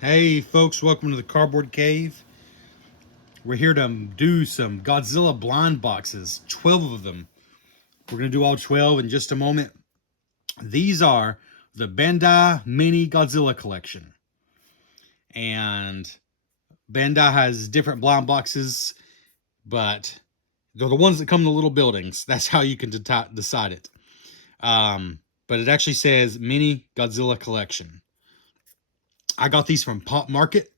Hey folks, welcome to the Cardboard Cave. We're here to do some Godzilla blind boxes, 12 of them. We're going to do all 12 in just a moment. These are the Bandai Mini Godzilla collection. And Bandai has different blind boxes, but they're the ones that come in the little buildings. That's how you can decide it. But it actually says Mini Godzilla collection. I got these from Pop Market.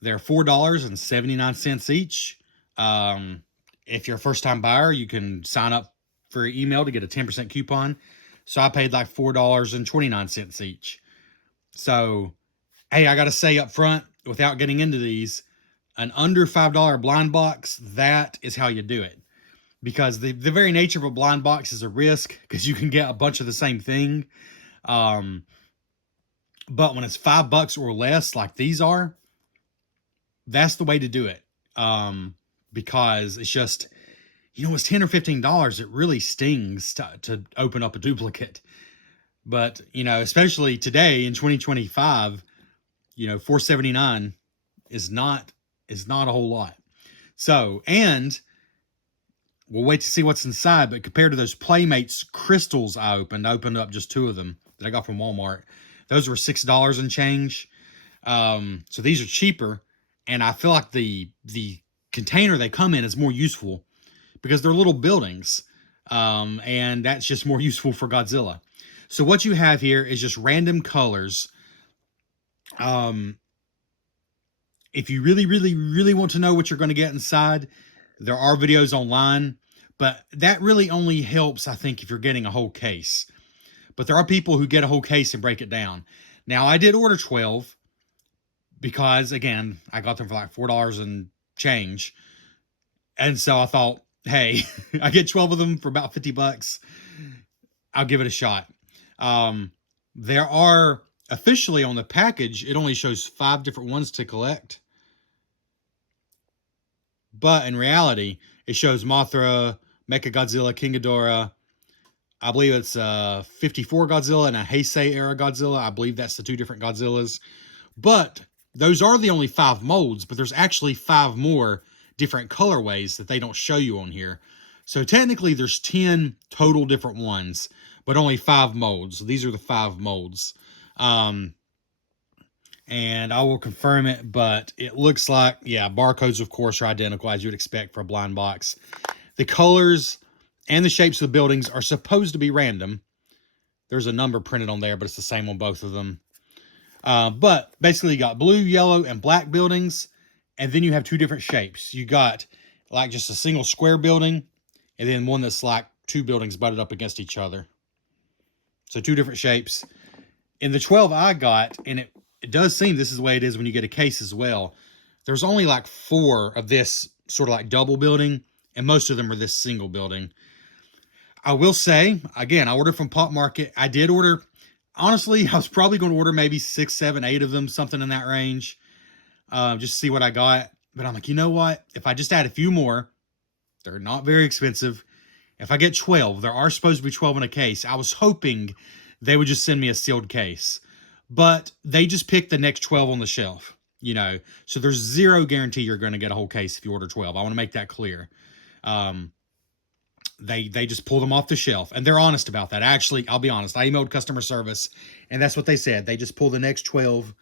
They're $4.79 each. If you're a first-time buyer, you can sign up for your email to get a 10% coupon. So I paid like $4.29 each. So, hey, I got to say up front, without getting into these, an under $5 blind box, that is how you do it. Because the very nature of a blind box is a risk, because you can get a bunch of the same thing. But when it's $5 or less, like these are, that's the way to do it. Because it's just, it's $10 or $15. It really stings to open up a duplicate. But, especially today in 2025, $4.79 is not a whole lot. So, and we'll wait to see what's inside. But compared to those Playmates crystals I opened up just 2 of them that I got from Walmart. Those were $6 and change. So these are cheaper. And I feel like the container they come in is more useful because they're little buildings. And that's just more useful for Godzilla. So what you have here is just random colors. If you really, really, really want to know what you're going to get inside, there are videos online. But that really only helps, I think, if you're getting a whole case. But there are people who get a whole case and break it down. Now, I did order 12 because, again, I got them for like $4 and change. And so I thought, hey, I get 12 of them for about $50. I'll give it a shot. There are, officially on the package, it only shows 5 different ones to collect. But in reality, it shows Mothra, Mechagodzilla, King Ghidorah. I believe it's 54 Godzilla and a Heisei era Godzilla. I believe that's the 2 different Godzillas. But those are the only 5 molds, but there's actually 5 more different colorways that they don't show you on here. So technically there's 10 total different ones, but only 5 molds. So these are the 5 molds. And I will confirm it, but it looks like, yeah, barcodes, of course, are identical as you would expect for a blind box. The colors and the shapes of the buildings are supposed to be random. There's a number printed on there, but it's the same on both of them. But basically you got blue, yellow, and black buildings. And then you have 2 different shapes. You got like just a single square building. And then one that's like 2 buildings butted up against each other. So 2 different shapes. In the 12 I got, and it does seem this is the way it is when you get a case as well. There's only like 4 of this sort of like double building. And most of them are this single building. I will say, again, I ordered from Pop Market. I did order, honestly, I was probably going to order maybe 6, 7, 8 of them, something in that range, just to see what I got. But I'm like, you know what? If I just add a few more, they're not very expensive. If I get 12, there are supposed to be 12 in a case. I was hoping they would just send me a sealed case. But they just picked the next 12 on the shelf, So there's 0 guarantee you're going to get a whole case if you order 12. I want to make that clear. They just pull them off the shelf, and they're honest about that. Actually, I'll be honest. I emailed customer service, and that's what they said. They just pull the next 12.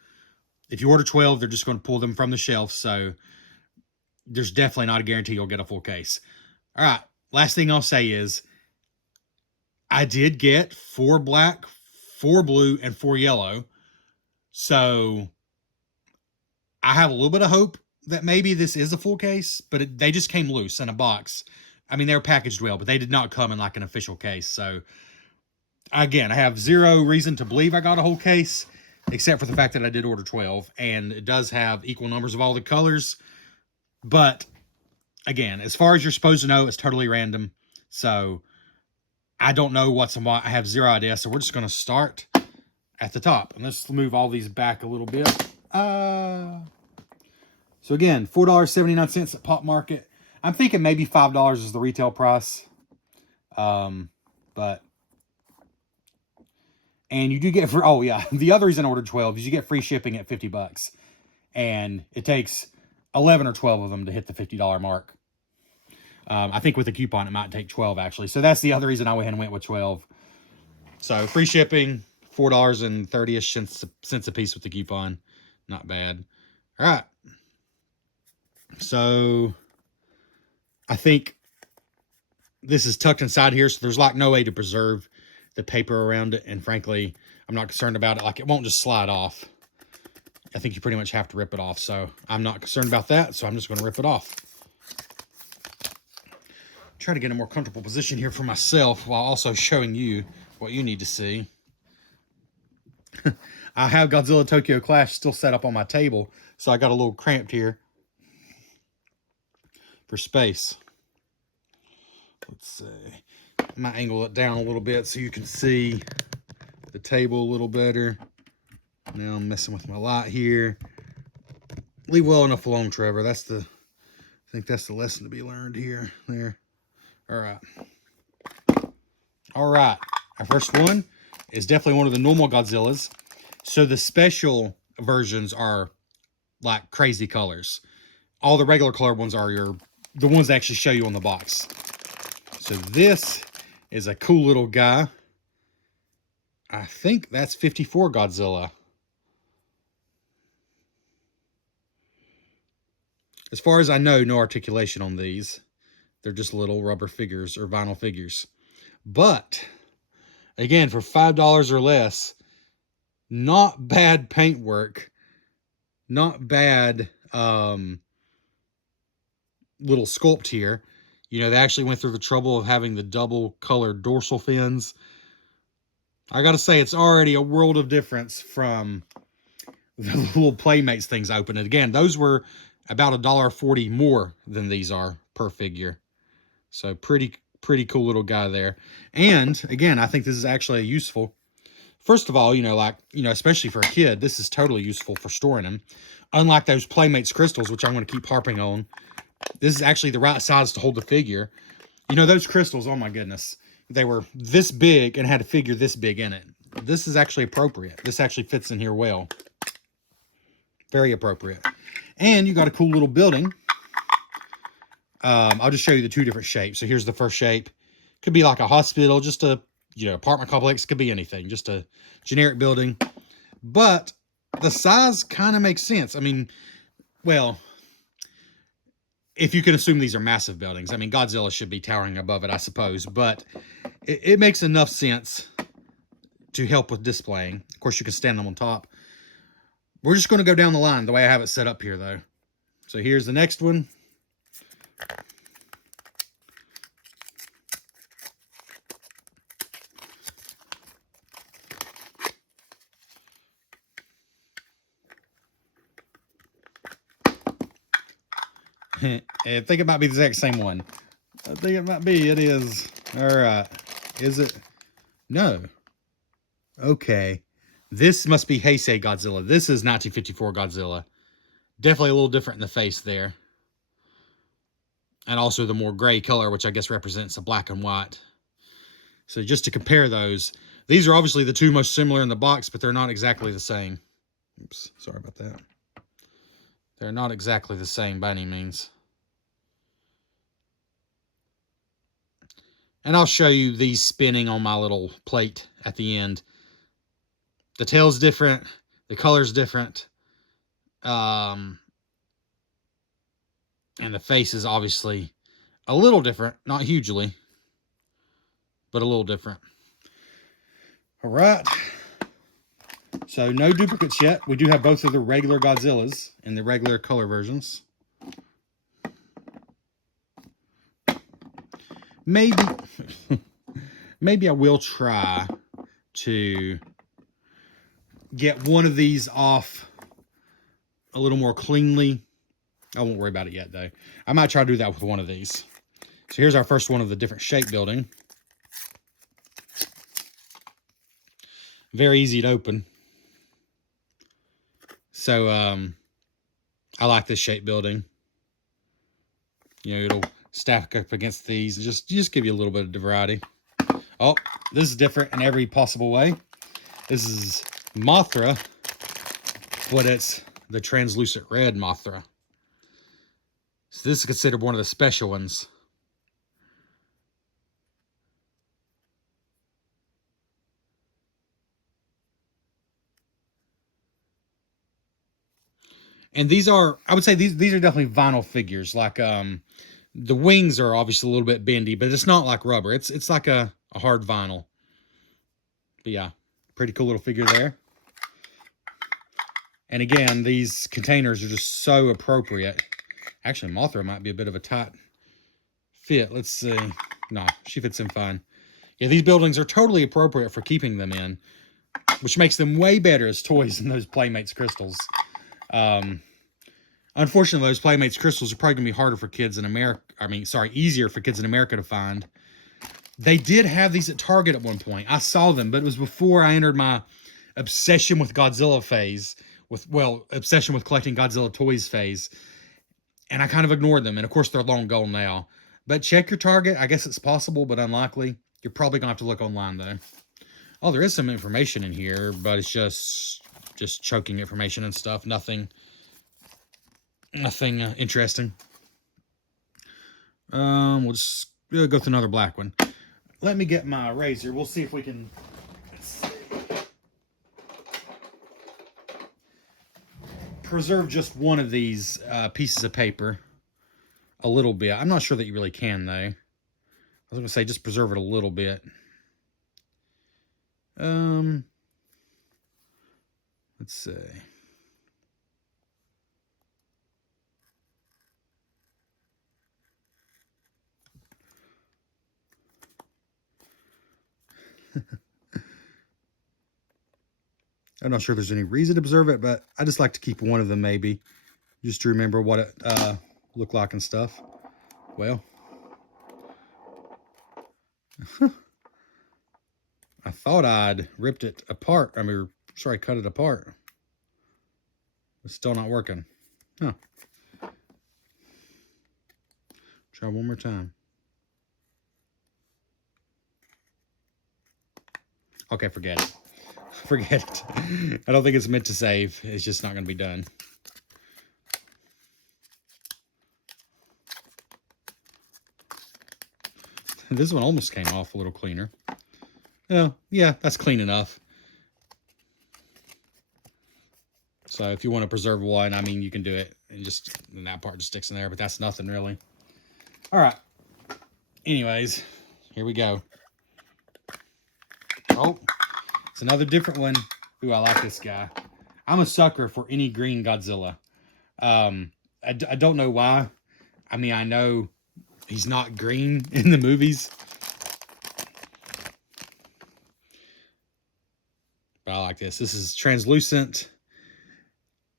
If you order 12, they're just going to pull them from the shelf. So there's definitely not a guarantee you'll get a full case. All right. Last thing I'll say is I did get 4 black, 4 blue, and 4 yellow. So I have a little bit of hope that maybe this is a full case, but they just came loose in a box. I mean, they were packaged well, but they did not come in like an official case. So, again, I have 0 reason to believe I got a whole case, except for the fact that I did order 12. And it does have equal numbers of all the colors. But, again, as far as you're supposed to know, it's totally random. So, I don't know what's in what. I have 0 idea. So, we're just going to start at the top. And let's move all these back a little bit. So, again, $4.79 at Pop Market. I'm thinking maybe $5 is the retail price. But And you do get for, oh yeah, the other reason I ordered 12 is you get free shipping at 50 bucks. And it takes 11 or 12 of them to hit the $50 mark. I think with a coupon, it might take 12 actually. So that's the other reason I went ahead and went with 12. So free shipping, $4.30-ish cents a piece with the coupon. Not bad. All right. So I think this is tucked inside here, so there's like no way to preserve the paper around it. And frankly, I'm not concerned about it. Like, it won't just slide off. I think you pretty much have to rip it off. So I'm not concerned about that. So I'm just going to rip it off. Try to get a more comfortable position here for myself while also showing you what you need to see. I have Godzilla Tokyo Clash still set up on my table, so I got a little cramped here for space. Let's see. I might angle it down a little bit so you can see the table a little better. Now I'm messing with my light here. Leave well enough alone, Trevor. I think that's the lesson to be learned here. There. All right. All right. Our first one is definitely one of the normal Godzillas. So the special versions are like crazy colors. All the regular color ones are the ones that actually show you on the box. So this is a cool little guy. I think that's 54 Godzilla. As far as I know, no articulation on these. They're just little rubber figures or vinyl figures. But, again, for $5 or less, not bad paintwork. Not bad little sculpt here. You know, they actually went through the trouble of having the double colored dorsal fins. I gotta say, it's already a world of difference from the little Playmates things I opened. And again, those were about $1.40 more than these are per figure. So pretty cool little guy there. And again, I think this is actually useful. First of all, especially for a kid, this is totally useful for storing them. Unlike those Playmates crystals, which I'm going to keep harping on, this is actually the right size to hold the figure. You know, those crystals, oh my goodness, they were this big and had a figure this big in it. This is actually appropriate. This actually fits in here well. Very appropriate. And you got a cool little building. I'll just show you the two different shapes. So here's the first shape. Could be like a hospital, just a apartment complex. Could be anything, just a generic building. But the size kind of makes sense. I mean, well, if you can assume these are massive buildings. I mean, Godzilla should be towering above it, I suppose. But it makes enough sense to help with displaying. Of course, you can stand them on top. We're just going to go down the line the way I have it set up here, though. So here's the next one. I think it might be the exact same one. I think it might be. It is. All right. Is it? No. Okay. This must be Heisei Godzilla. This is 1954 Godzilla. Definitely a little different in the face there. And also the more gray color, which I guess represents a black and white. So just to compare those, these are obviously the two most similar in the box, but they're not exactly the same. Oops, sorry about that. They're not exactly the same by any means. And I'll show you these spinning on my little plate at the end. The tail's different. The color's different. And the face is obviously a little different. Not hugely, but a little different. All right. So no duplicates yet. We do have both of the regular Godzillas in the regular color versions. Maybe I will try to get one of these off a little more cleanly. I won't worry about it yet, though. I might try to do that with one of these. So here's our first one of the different shape building. Very easy to open. So, I like this shape building. You know, it'll stack up against these and just give you a little bit of variety. Oh, this is different in every possible way. This is Mothra, but it's the translucent red Mothra. So this is considered one of the special ones. And these are, I would say these are definitely vinyl figures. Like the wings are obviously a little bit bendy, but it's not like rubber. It's like a hard vinyl. But yeah, pretty cool little figure there. And again, these containers are just so appropriate. Actually, Mothra might be a bit of a tight fit. Let's see. No, she fits in fine. Yeah, these buildings are totally appropriate for keeping them in, which makes them way better as toys than those Playmates crystals. Unfortunately, those Playmates crystals are probably going to be harder for kids in America. Easier for kids in America to find. They did have these at Target at one point. I saw them, but it was before I entered my obsession with Godzilla phase. Obsession with collecting Godzilla toys phase. And I kind of ignored them. And of course, they're long gone now. But check your Target. I guess it's possible, but unlikely. You're probably going to have to look online, though. Oh, there is some information in here, but it's just choking information and stuff. Nothing interesting. We'll just go through another black one. Let me get my razor. We'll see if we can preserve just one of these pieces of paper a little bit. I'm not sure that you really can, though. I was going to say just preserve it a little bit. Let's see. I'm not sure if there's any reason to preserve it, but I just like to keep one of them maybe, just to remember what it looked like and stuff. Well, I thought I'd ripped it apart. Cut it apart. It's still not working. Huh. Try one more time. Okay, forget it. Forget it. I don't think it's meant to save. It's just not going to be done. This one almost came off a little cleaner. Oh, yeah, that's clean enough. So if you want to preserve one, I mean, you can do it. And that part just sticks in there, but that's nothing really. All right. Anyways, here we go. Oh, it's another different one. Ooh, I like this guy. I'm a sucker for any green Godzilla. I don't know why. I mean, I know he's not green in the movies. But I like this. This is translucent.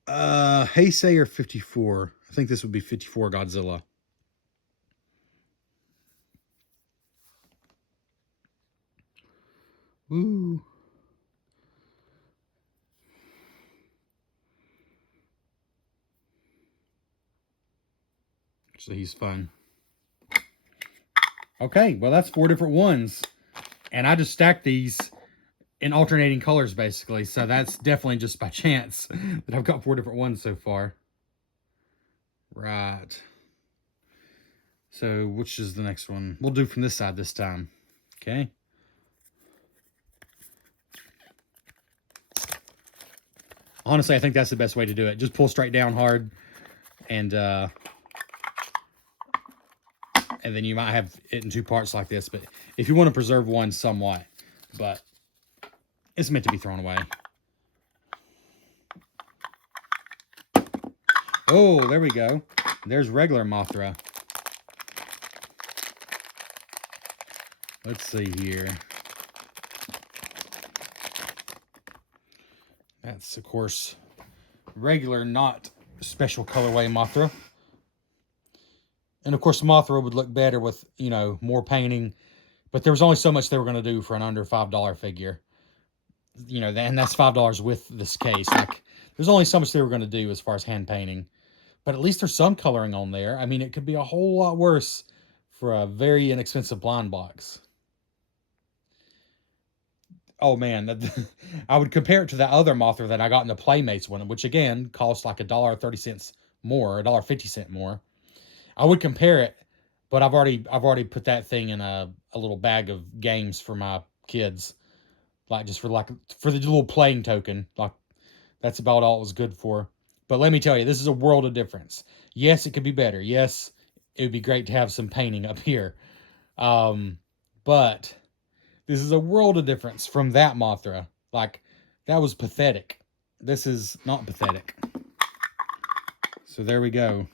Heisei or 54. I think this would be 54 Godzilla. Ooh. So he's fun. Okay, well, that's 4 different ones. And I just stacked these in alternating colors, basically. So that's definitely just by chance that I've got 4 different ones so far. Right. So which is the next one? We'll do from this side this time. Okay. Honestly, I think that's the best way to do it. Just pull straight down hard. And then you might have it in 2 parts like this. But if you want to preserve one somewhat. But it's meant to be thrown away. Oh, there we go. There's regular Mothra. Let's see here. That's, of course, regular, not special colorway Mothra. And, of course, Mothra would look better with, more painting. But there was only so much they were going to do for an under $5 figure. And that's $5 with this case. Like, there's only so much they were going to do as far as hand painting. But at least there's some coloring on there. I mean, it could be a whole lot worse for a very inexpensive blind box. Oh man, I would compare it to the other Mothra that I got in the Playmates one, which again cost like $1.30 more, $1.50 more. I would compare it, but I've already put that thing in a little bag of games for my kids, like just for the little playing token. Like that's about all it was good for. But let me tell you, this is a world of difference. Yes, it could be better. Yes, it would be great to have some painting up here. But this is a world of difference from that Mothra. Like, that was pathetic. This is not pathetic. So there we go.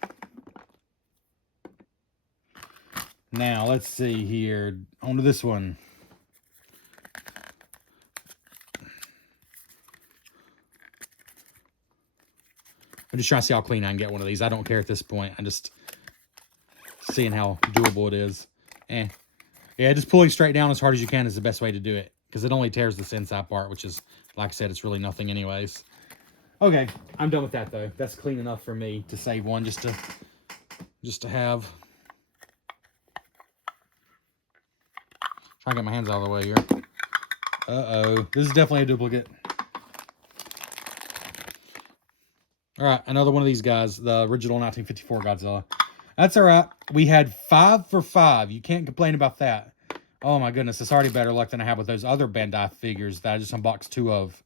Now, let's see here. On to this one. I'm just trying to see how clean I can get one of these. I don't care at this point. I'm just seeing how doable it is. Yeah, just pulling straight down as hard as you can is the best way to do it, because it only tears this inside part, which is, like I said, it's really nothing anyways. Okay, I'm done with that though. That's clean enough for me to save one just to have. Try to get my hands out of the way here. Uh-oh, this is definitely a duplicate. All right, another one of these guys, the original 1954 Godzilla. That's all right. We had 5 for 5. You can't complain about that. Oh my goodness, it's already better luck than I have with those other Bandai figures that I just unboxed 2 of.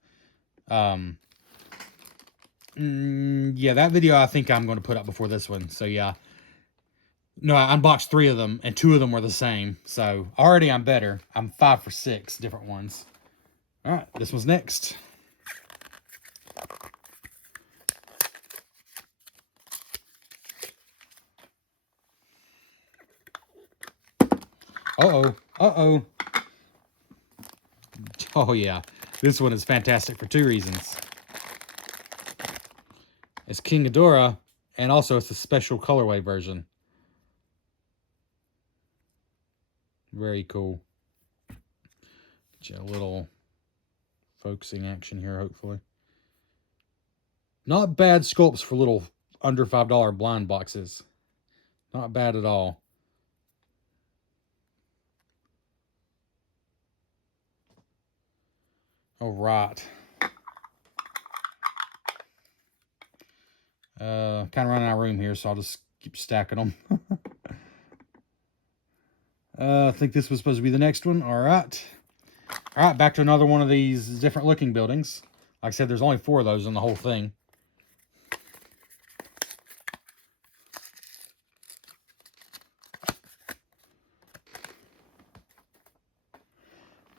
Yeah, that video I think I'm going to put up before this one. So yeah. No, I unboxed 3 of them, and 2 of them were the same. So already I'm better. I'm 5 for 6 different ones. All right, this one's next. Uh-oh. Uh-oh. Oh, yeah. This one is fantastic for 2 reasons. It's King Ghidorah, and also it's a special colorway version. Very cool. Get you a little focusing action here, hopefully. Not bad sculpts for little under $5 blind boxes. Not bad at all. All right. Kind of running out of room here, so I'll just keep stacking them. I think this was supposed to be the next one. All right. All right, back to another one of these different looking buildings. Like I said, there's only 4 of those in the whole thing.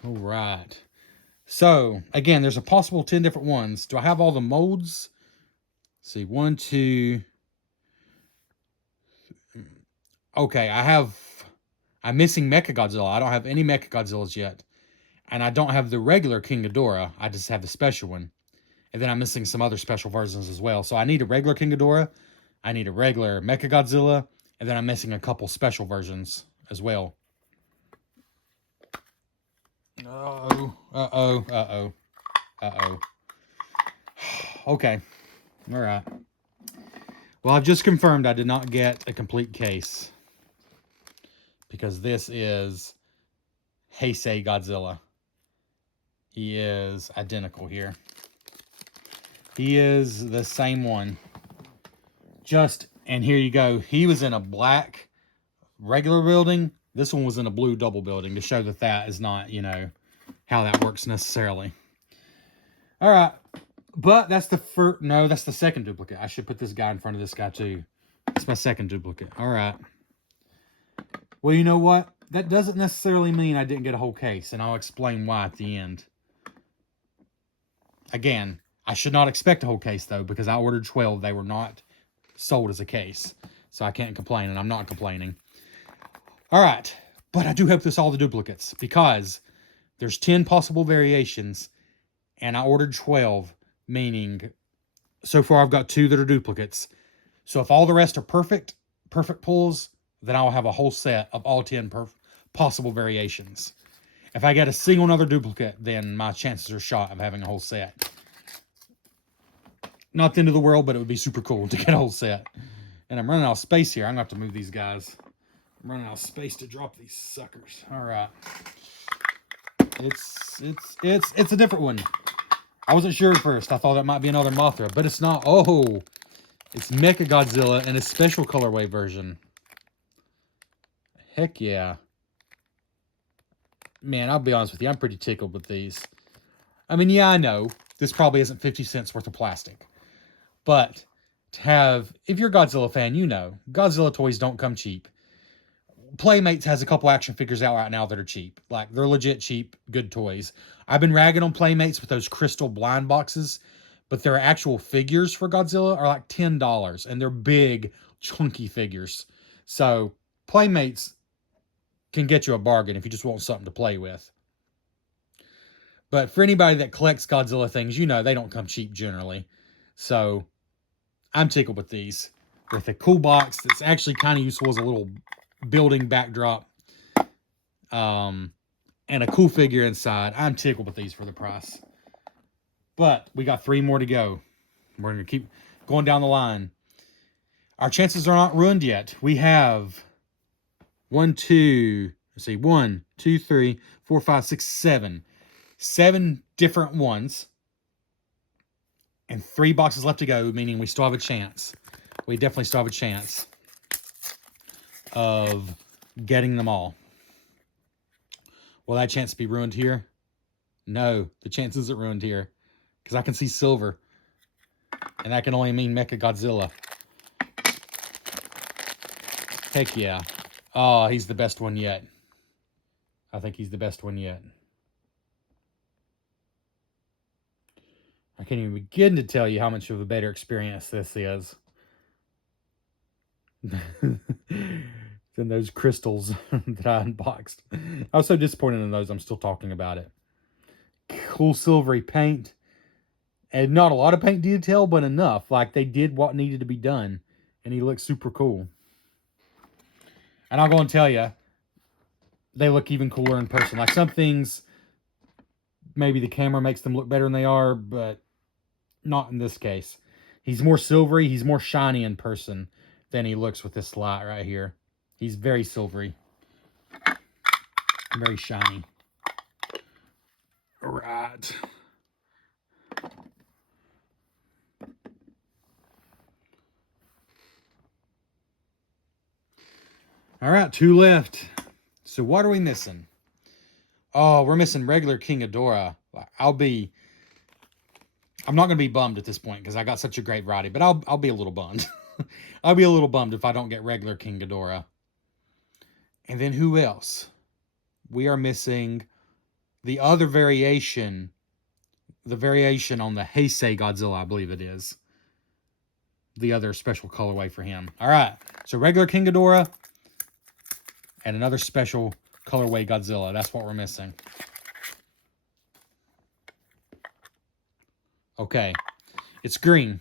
All right. So, again, there's a possible 10 different ones. Do I have all the molds? Let's see, 1, 2. Okay, I'm missing Mechagodzilla. I don't have any Mechagodzillas yet. And I don't have the regular King Ghidorah. I just have the special one. And then I'm missing some other special versions as well. So I need a regular King Ghidorah. I need a regular Mechagodzilla. And then I'm missing a couple special versions as well. Uh-oh. Uh-oh. Uh-oh. Uh-oh. Okay. All right. Well, I've just confirmed I did not get a complete case, because this is Heisei Godzilla. He is identical here. He is the same one. And here you go. He was in a black regular building. This one was in a blue double building, to show that that is not, you know, how that works necessarily. All right. But that's the first. No, that's the second duplicate. I should put this guy in front of this guy too. That's my second duplicate. All right. Well, you know what? That doesn't necessarily mean I didn't get a whole case, and I'll explain why at the end. Again, I should not expect a whole case, though, because I ordered 12. They were not sold as a case. So I can't complain, and I'm not complaining. All right. But I do hope this all the duplicates, because there's 10 possible variations, and I ordered 12, meaning so far I've got 2 that are duplicates. So if all the rest are perfect pulls, then I'll have a whole set of all 10 possible variations. If I get a single another duplicate, then my chances are shot of having a whole set. Not the end of the world, but it would be super cool to get a whole set. And I'm running out of space here. I'm going to have to move these guys. I'm running out of space to drop these suckers. All right. It's a different one. I wasn't sure at first. I thought it might be another Mothra, but it's not. Oh, it's Mecha Godzilla in a special colorway version. Heck yeah. Man, I'll be honest with you. I'm pretty tickled with these. I mean, yeah, I know this probably isn't 50 cents worth of plastic. But to have, if you're a Godzilla fan, you know, Godzilla toys don't come cheap. Playmates has a couple action figures out right now that are cheap. Like, they're legit cheap, good toys. I've been ragging on Playmates with those crystal blind boxes, but their actual figures for Godzilla are like $10, and they're big, chunky figures. So, Playmates can get you a bargain if you just want something to play with. But for anybody that collects Godzilla things, you know they don't come cheap generally. So, I'm tickled with these. With a cool box that's actually kind of useful as a little building backdrop. And a cool figure inside. I'm tickled with these for the price. But we got 3 more to go. We're going to keep going down the line. Our chances are not ruined yet. We have 1, 2, 3, 4, 5, 6, 7. 7 different ones. And 3 boxes left to go, meaning we still have a chance. We definitely still have a chance of getting them all. Will that chance be ruined here? No, the chance isn't ruined here. Because I can see silver. And that can only mean Mecha Godzilla. Heck yeah. Oh, he's the best one yet. I think he's the best one yet. I can't even begin to tell you how much of a better experience this is than those crystals that I unboxed. I was so disappointed in those, I'm still talking about it. Cool silvery paint. And not a lot of paint detail, but enough. Like, they did what needed to be done. And he looks super cool. And I'll go and tell you, they look even cooler in person. Like, some things, maybe the camera makes them look better than they are, but not in this case. He's more silvery. He's more shiny in person than he looks with this light right here. He's very silvery. Very shiny. All right. All right, 2 left. So what are we missing? Oh, we're missing regular King Ghidorah. I'm not going to be bummed at this point because I got such a great variety, but I'll be a little bummed. I'll be a little bummed if I don't get regular King Ghidorah. And then who else? We are missing the other variation. The variation on the Heisei Godzilla, I believe it is. The other special colorway for him. All right. So regular King Ghidorah and another special colorway Godzilla. That's what we're missing. Okay. It's green.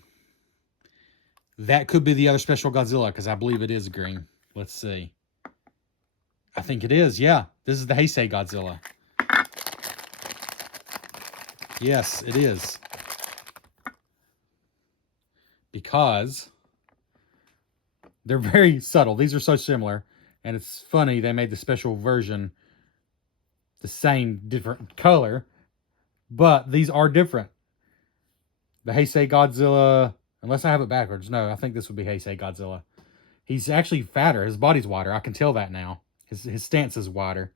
That could be the other special Godzilla because I believe it is green. Let's see. I think it is. Yeah. This is the Heisei Godzilla. Yes, it is. Because they're very subtle. These are so similar. And it's funny they made the special version the same, different color. But these are different. The Heisei Godzilla, unless I have it backwards. No, I think this would be Heisei Godzilla. He's actually fatter. His body's wider. I can tell that now. His stance is wider.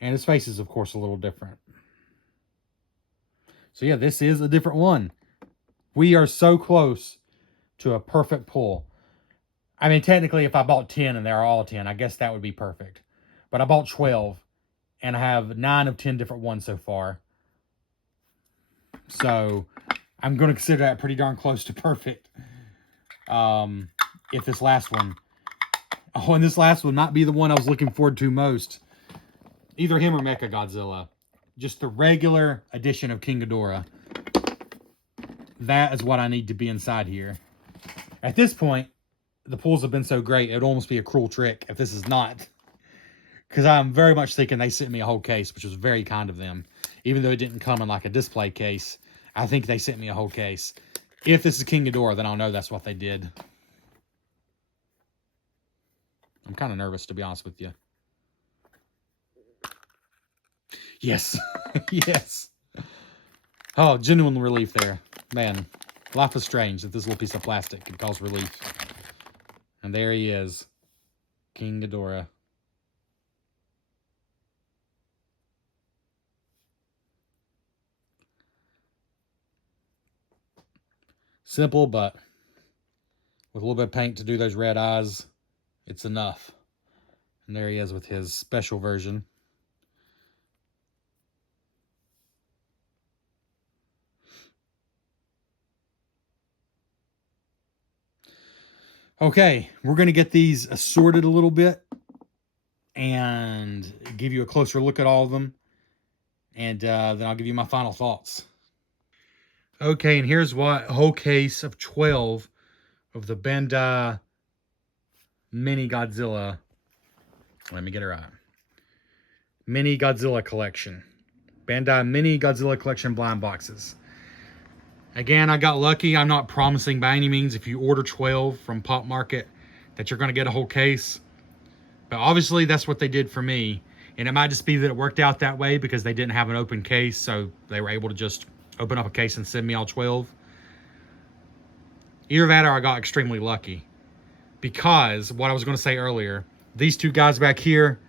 And his face is, of course, a little different. So, yeah, this is a different one. We are so close to a perfect pull. I mean, technically, if I bought 10 and they're all 10, I guess that would be perfect. But I bought 12, and I have 9 of 10 different ones so far. So, I'm going to consider that pretty darn close to perfect. If this last one... Oh, and this last one might be the one I was looking forward to most. Either him or Mecha Godzilla. Just the regular edition of King Ghidorah. That is what I need to be inside here. At this point, the pulls have been so great, it would almost be a cruel trick if this is not. Because I'm very much thinking they sent me a whole case, which was very kind of them. Even though it didn't come in like a display case, I think they sent me a whole case. If this is King Ghidorah, then I'll know that's what they did. I'm kind of nervous, to be honest with you. Yes. Yes. Oh, genuine relief there. Man, life is strange that this little piece of plastic could cause relief. And there he is. King Ghidorah. Simple, but with a little bit of paint to do those red eyes, it's enough. And there he is with his special version. Okay, we're going to get these assorted a little bit and give you a closer look at all of them. And then I'll give you my final thoughts. Okay, and here's what a whole case of 12 of the Bandai Mini Godzilla. Let me get it right. Mini Godzilla collection. Bandai Mini Godzilla collection blind boxes. Again, I got lucky. I'm not promising by any means if you order 12 from Pop Market that you're going to get a whole case. But obviously that's what they did for me. And it might just be that it worked out that way because they didn't have an open case. So they were able to just open up a case and send me all 12. Either that or I got extremely lucky. Because what I was going to say earlier, these two guys back here,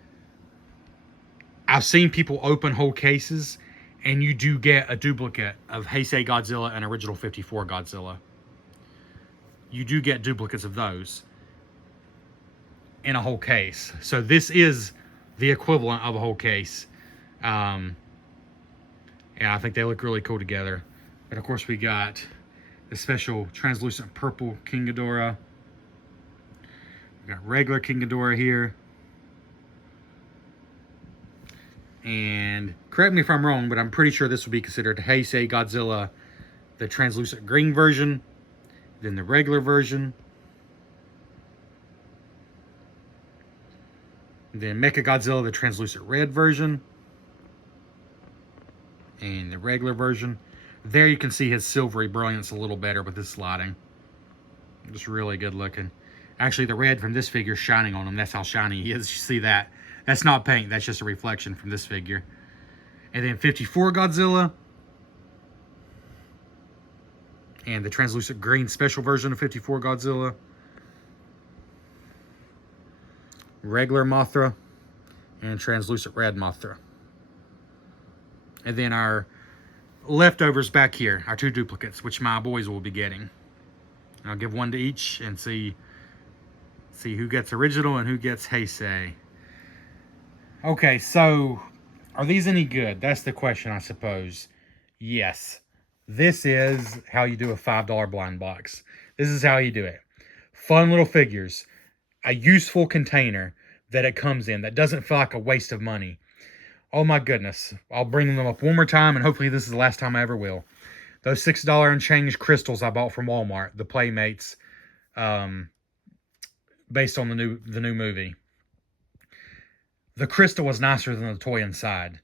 I've seen people open whole cases and you do get a duplicate of Heisei Godzilla and original 54 Godzilla. You do get duplicates of those in a whole case. So this is the equivalent of a whole case. And I think they look really cool together. And of course we got the special translucent purple King Ghidorah. We got regular King Ghidorah here. And correct me if I'm wrong, but I'm pretty sure this would be considered Heisei Godzilla, the translucent green version, then the regular version, then Mecha Godzilla, the translucent red version, and the regular version. There you can see his silvery brilliance a little better with this lighting. Just really good looking. Actually, the red from this figure is shining on him. That's how shiny he is. You see that? That's not paint. That's just a reflection from this figure. And then 54 Godzilla. And the translucent green special version of 54 Godzilla. Regular Mothra. And translucent red Mothra. And then our leftovers back here. Our two duplicates, which my boys will be getting. I'll give one to each and see who gets original and who gets Heisei. Okay, so are these any good? That's the question, I suppose. Yes. This is how you do a $5 blind box. This is how you do it. Fun little figures. A useful container that it comes in that doesn't feel like a waste of money. Oh my goodness. I'll bring them up one more time, and hopefully this is the last time I ever will. Those $6 and change crystals I bought from Walmart, the Playmates, based on the new movie. The crystal was nicer than the toy inside.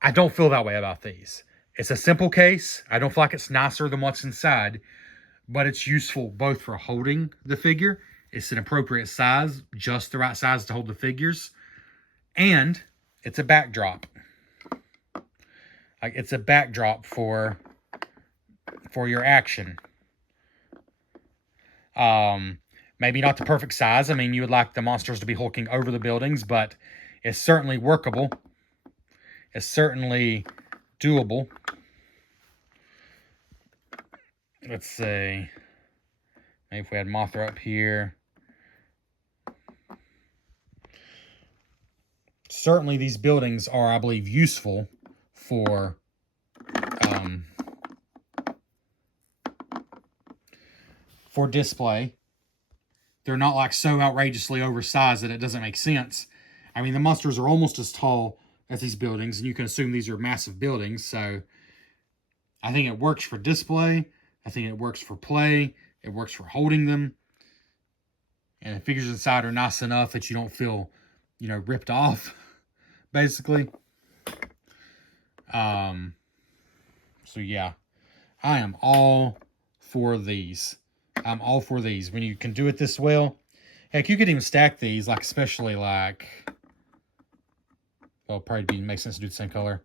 I don't feel that way about these. It's a simple case. I don't feel like it's nicer than what's inside, but it's useful both for holding the figure. It's an appropriate size, just the right size to hold the figures. And it's a backdrop. Like, it's a backdrop for your action. Maybe not the perfect size. I mean, you would like the monsters to be hulking over the buildings, but it's certainly workable. It's certainly doable. Let's see. Maybe if we had Mothra up here. Certainly these buildings are, I believe, useful for display. They're not like so outrageously oversized that it doesn't make sense. I mean, the monsters are almost as tall as these buildings, and you can assume these are massive buildings, so I think it works for display. I think it works for play. It works for holding them. And the figures inside are nice enough that you don't feel, ripped off, basically. So yeah, I am all for these. I'm all for these. When you can do it this well, heck, you could even stack these, like especially like Well, probably makes sense to do the same color.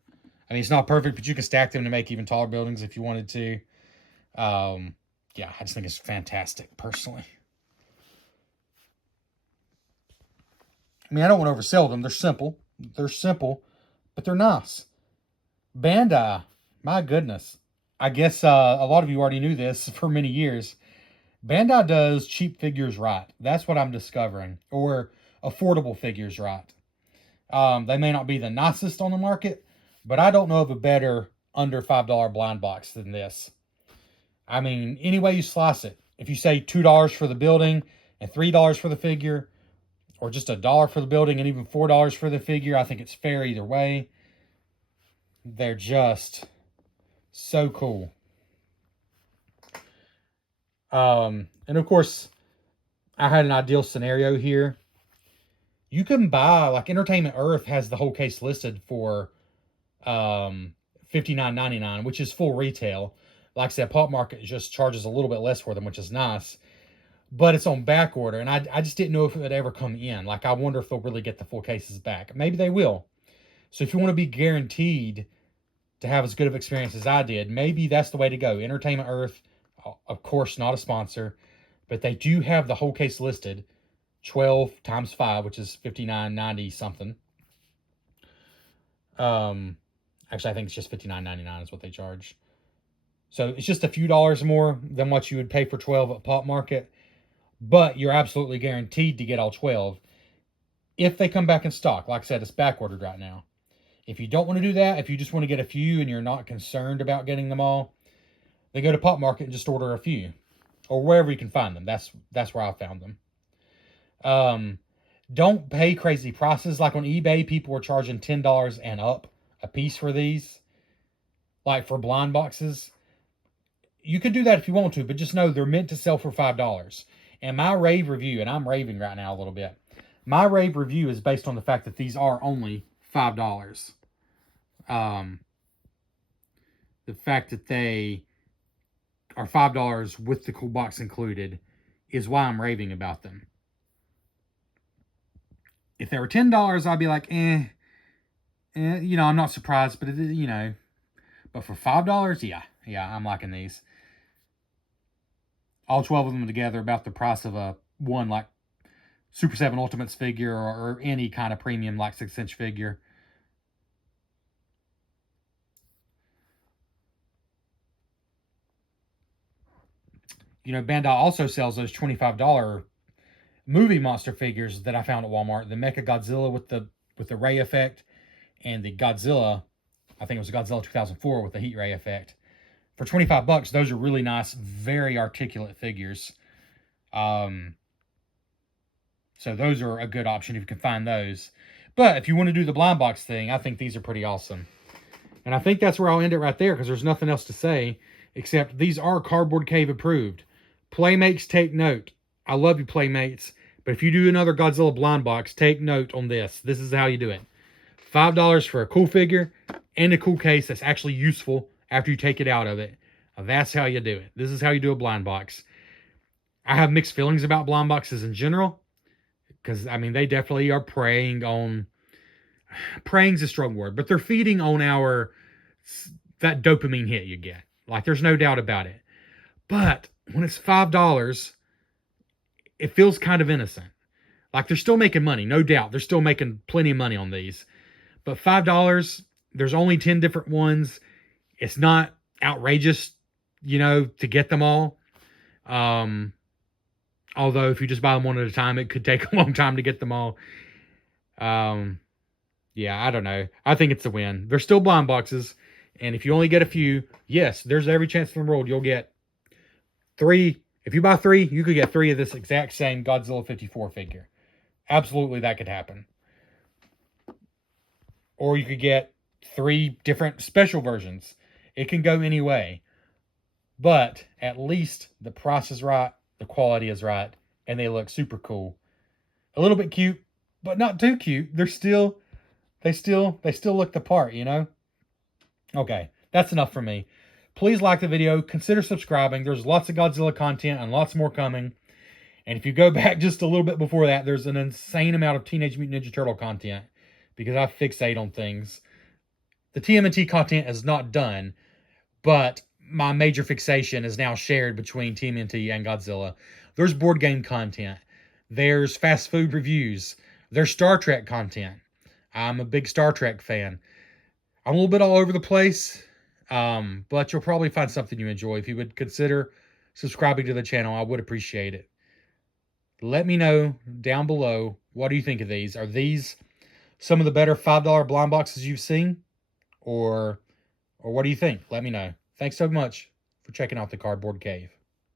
I mean, it's not perfect, but you can stack them to make even taller buildings if you wanted to. Yeah, I just think it's fantastic, personally. I mean, I don't want to oversell them. They're simple. They're simple, but they're nice. Bandai, my goodness. I guess a lot of you already knew this for many years. Bandai does cheap figures right. That's what I'm discovering. Or affordable figures right. They may not be the nicest on the market, but I don't know of a better under $5 blind box than this. I mean, any way you slice it. If you say $2 for the building and $3 for the figure, or just $1 for the building and even $4 for the figure, I think it's fair either way. They're just so cool. And of course, I had an ideal scenario here. You can buy, like Entertainment Earth has the whole case listed for $59.99, which is full retail. Like I said, Pop Market just charges a little bit less for them, which is nice. But it's on back order, and I just didn't know if it would ever come in. Like, I wonder if they'll really get the full cases back. Maybe they will. So if you want to be guaranteed to have as good of experience as I did, maybe that's the way to go. Entertainment Earth, of course, not a sponsor, but they do have the whole case listed. 12 times 5, which is $59.90 something. Actually, I think it's just $59.99 is what they charge. So it's just a few dollars more than what you would pay for 12 at Pop Market. But you're absolutely guaranteed to get all 12 if they come back in stock. Like I said, it's back ordered right now. If you don't want to do that, if you just want to get a few and you're not concerned about getting them all, then go to Pop Market and just order a few. Or wherever you can find them. That's where I found them. Don't pay crazy prices. Like on eBay, people were charging $10 and up a piece for these. Like for blind boxes. You could do that if you want to, but just know they're meant to sell for $5. And my rave review, and I'm raving right now a little bit. My rave review is based on the fact that these are only $5. The fact that they are $5 with the cool box included is why I'm raving about them. If they were $10, I'd be like, you know, I'm not surprised, but, you know. But for $5, yeah, I'm liking these. All 12 of them together about the price of a one, like, Super 7 Ultimates figure or any kind of premium, like, 6-inch figure. You know, Bandai also sells those $25 movie monster figures that I found at Walmart. The Mecha Godzilla with the ray effect, and the Godzilla, I think it was Godzilla 2004 with the heat ray effect. For $25, those are really nice, very articulate figures. So those are a good option if you can find those. But if you want to do the blind box thing, I think these are pretty awesome. And I think that's where I'll end it right there, because there's nothing else to say, except these are Cardboard Cave approved. Playmates, take note. I love you, Playmates. But if you do another Godzilla blind box, take note on this. This is how you do it. $5 for a cool figure and a cool case that's actually useful after you take it out of it. That's how you do it. This is how you do a blind box. I have mixed feelings about blind boxes in general, because, I mean, they definitely are preying on... Preying's a strong word, but they're feeding on that dopamine hit you get. Like, there's no doubt about it. But when it's $5, it feels kind of innocent. Like, they're still making money, no doubt. They're still making plenty of money on these. But $5, there's only 10 different ones. It's not outrageous, you know, to get them all. Although, if you just buy them one at a time, it could take a long time to get them all. Yeah, I don't know. I think it's a win. They're still blind boxes. And if you only get a few, yes, there's every chance in the world you'll get 3. If you buy 3, you could get 3 of this exact same Godzilla 54 figure. Absolutely, that could happen. Or you could get 3 different special versions. It can go any way. But at least the price is right, the quality is right, and they look super cool. A little bit cute, but not too cute. They still look the part, you know? Okay, that's enough for me. Please like the video. Consider subscribing. There's lots of Godzilla content and lots more coming. And if you go back just a little bit before that, there's an insane amount of Teenage Mutant Ninja Turtle content. because I fixate on things. The TMNT content is not done, but my major fixation is now shared between TMNT and Godzilla. There's board game content. There's fast food reviews. There's Star Trek content. I'm a big Star Trek fan. I'm a little bit all over the place, but you'll probably find something you enjoy. If you would consider subscribing to the channel, I would appreciate it. Let me know down below, what do you think of these? Are these some of the better $5 blind boxes you've seen? Or what do you think? Let me know. Thanks so much for checking out the Cardboard Cave.